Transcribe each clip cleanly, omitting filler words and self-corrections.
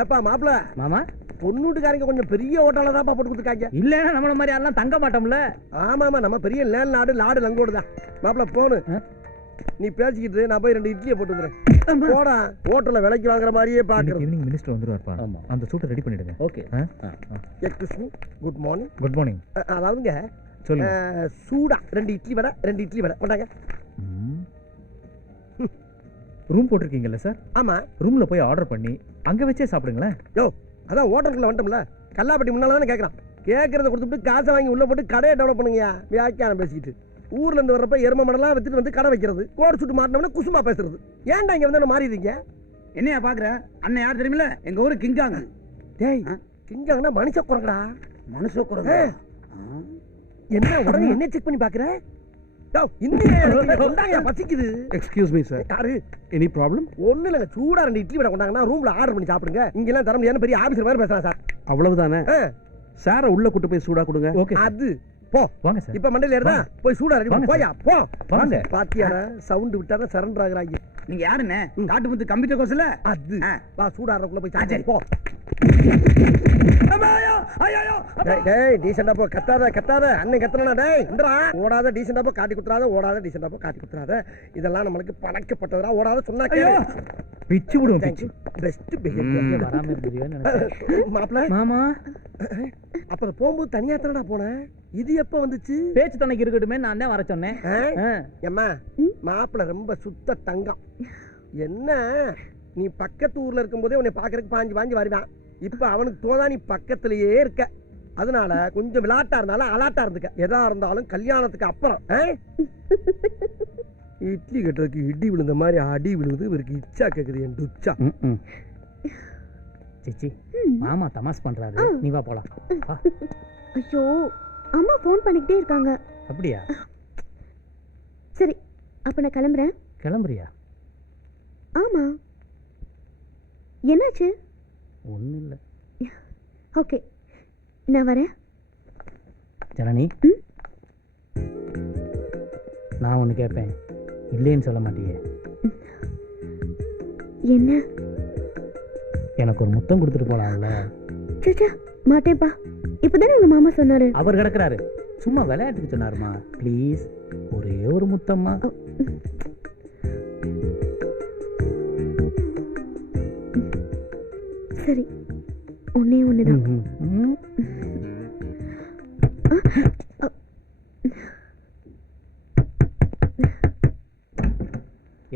ஏப்பா மாப்பிள்ள மாமா பொண்ணுட்டுக்காரங்க கொஞ்சம் பெரிய ஹோட்டல்ல தான் போட்டு கொடுத்துருக்காங்க. இல்லன்னா நம்மள மாதிரி எல்லாம் தங்க மாட்டோம்ல. ஆமா நம்ம பெரிய லாடு லங்கோடு தான். மாப்பிள்ள போனு நீ பேசிக்கிட்டு நான் போய் 2 இட்லியை போட்டு வந்துறேன். போடா ஹோட்டல்ல விலைக்கு வாங்குற மாதிரியே பாக்குறேன். ஈவினிங் மினிஸ்டர் வந்துருவார்ப்பா. அந்த சூட்டை ரெடி பண்ணிடுங்க. Okay. Excuse me, good morning. Good morning. அதாவதுங்க சொல்லுங்க. சூடா 2 இட்லி வடை கொண்டாங்க. ரூம் போட்டிருக்கீங்கல்ல சார்? ஆமா. ரூம்ல போய் ஆர்டர் பண்ணி அங்க வச்சே சாப்பிடுங்களேன். யோ அதான் ஹோட்டலுக்குள்ள வந்துட்டோம்ல, கல்லாப்பட்டி முன்னால தானே கேட்கறான். கேட்கறத கொடுத்துட்டு காசை வாங்கி உள்ள போட்டு கடையை டெவலப் பண்ணுங்க. வியாக்கியானம் பேசிக்கிட்டு ஊர்ல இருந்து வர்றப்ப எரும மடலாம் வித்துட்டு வந்து கடை வைக்கிறது, கோடு சுட்டு மாட்டினோம்னா குசுமா பேசுறது. ஏன்டா இங்க வந்து மாறிடுறீங்க? என்னையா பாக்குற? அண்ணன் யார் தெரியுமில்ல? எங்க ஊரு கிங்காங். டேய் கிங்காங்னா மனுஷ குரங்கடா. மனுஷ குரங்கு. என்ன உடனே என்ன செக் பண்ணி பாக்குற? யோ இன்னைக்கு கொண்டாங்க பசிக்குது. Excuse me sir. யாரு? Any problem? ஒண்ணு இல்லங்க, சூடா 2 இட்லி வடை கொண்டாங்கன்னா ரூம்ல ஆர்டர் பண்ணி சாப்பிடுங்க. இங்க எல்லாம் தர முடியாது, பெரிய ஆபீசர் மாதிரி பேசுறான் சார். அவ்வளவுதானே? சார உள்ள கூட்டி போய் சூடா கொடுங்க. ஓகே. அது போ. வாங்க சார். இப்ப மண்டையில ஏறதா போய் சூடா ரெடி பண்ணு. போயா போ. வாங்க. பாத்தியாடா சவுண்ட் விட்டாத சரண்டர் ஆகுறாங்க. நீங்க யாருன்னு? காட்டு முத்து கம்ப்யூட்டர் கோர்ஸ்ல. அது வா சூடாறக்குள்ள போய் சாச்சி போ. அம்மாயோ ஐயோ. டேய் டீசன்ட்டா போ. கத்தாத அண்ணன் கத்துறனா. டேய் இந்தடா ஓடாத டீசன்ட்டா போ. காட்டி குத்துறாத. ஓடாத டீசன்ட்டா போ. காட்டி குத்துறாத. இதெல்லாம் நமக்கு பழக்கப்பட்டதடா. ஓடாத சொன்னா கேளு. பிச்சு விடுவோம். பிச்சு. Best behaviour. வராம இருந்திருவேன்னு நினைச்சேன். மாப்ள மாமா அப்ப போகும்போது தனியா தானடா போனேன். இது எப்ப வந்துச்சு? பேச்சு துணைக்கு இருக்கட்டுமே நான் தான் வர சொன்னேன். ஏம்மா மாப்பிள்ள ரொம்ப சுத்த தங்கம். என்ன நீ பக்கத்து ஊர்ல இருக்கும்போதே உன்னை பாக்குறதுக்கு பாஞ்சு வருவான். இப்ப அவனுக்கு தோதா நீ பக்கத்திலேயே இருக்க. அதனால கொஞ்சம் விளையாட்டா இருந்தாலும் அலாட்டா இருந்துக்க. எதா இருந்தாலும் கல்யாணத்துக்கு அப்புறம். இட்லி கட்டுறதுக்கு இடி விழுந்த மாதிரி அடி விழுது. இவருக்கு இச்சா கேக்குது. என் டுச்சா. சிச்சி மாமா தமாஸ் பண்றாரு. நீ வா போலாம். ஐயோ அம்மா ஃபோன் பண்ணிக்கிட்டே இருக்காங்க. அப்படியா? சரி அப்ப நான் கிளம்புறேன். கிளம்புறியா? ஆமா. என்னாச்சு? ஒன்றும் இல்லை. ஓகே நான் வரேன். ஜனனி நான் ஒன்று கேட்பேன், இல்லைன்னு சொல்ல மாட்டியே? என்ன? எனக்கு ஒரு முத்தம் கொடுத்துட்டு போலாம்ல? சச்சா மாட்டேப்பா. இப்பதானே உங்க மாமா சொன்னாரு. அவர் கிடக்குறாரு, சும்மா விளையாட்டுக்கு சொன்னாருமா. ப்ளீஸ் ஒரே ஒரு முத்தம்மா. சரி ஒன்னே ஒண்ணுதான்.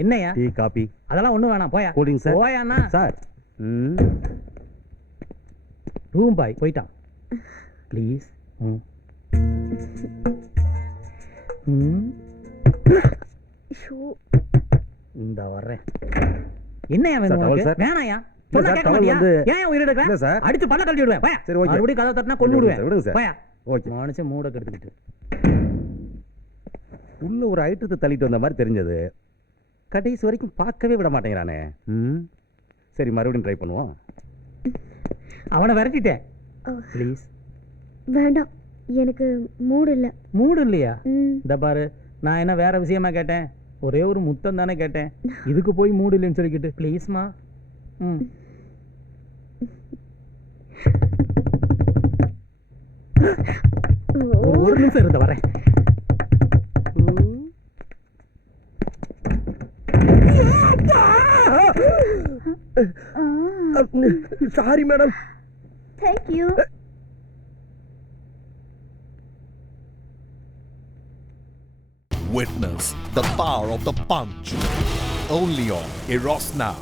என்னையா? டீ காபி அதெல்லாம் ஒண்ணும் வேணாம். போயா. Cooling sir. போயாண்ணா சார். ரூம் பாய் போயிட்டான். ப்ளீஸ். இந்த வர்றேன். என்னையா வேணும் உனக்கு? வேணாயா? சொல்ல கேட்க மாட்டியா? ஏன் உயிர் எடுக்க? அடிச்சு பல்ல கழட்டி விடுவேன். போயா. சரி ஓகே. மறுபடியும் கதை தட்டினா கொன்னு விடுவேன். விடுங்க சார். போயா. ஓகே. மனுஷன் மூட கெடுத்துக்கிட்டு உள்ள ஒரு ஐட்டத்தை தள்ளிட்டு வந்த மாதிரி தெரிஞ்சது. கடைசி வரைக்கும் பார்க்கவே விட மாட்டேங்கிறானே. சரி மறுபடியும் ட்ரை பண்ணுவோம். அவனை விரட்டிட்டேன். ப்ளீஸ். வேண்டாம் எனக்கு மூடு இல்ல. மூடு இல்லையா? இந்த பாரு நான் என்ன வேற விஷயமா கேட்டேன்? ஒரே ஒரு முத்தம் தானே கேட்டேன். இதுக்கு போய் மூடு இல்லைன்னு சொல்லிக்கிட்டு ப்ளீஸ்மா. ஒரு நிமிஷம் இருந்த வரேன். Sorry madam. Thank you. Witness the power of the punch only on Eros Now.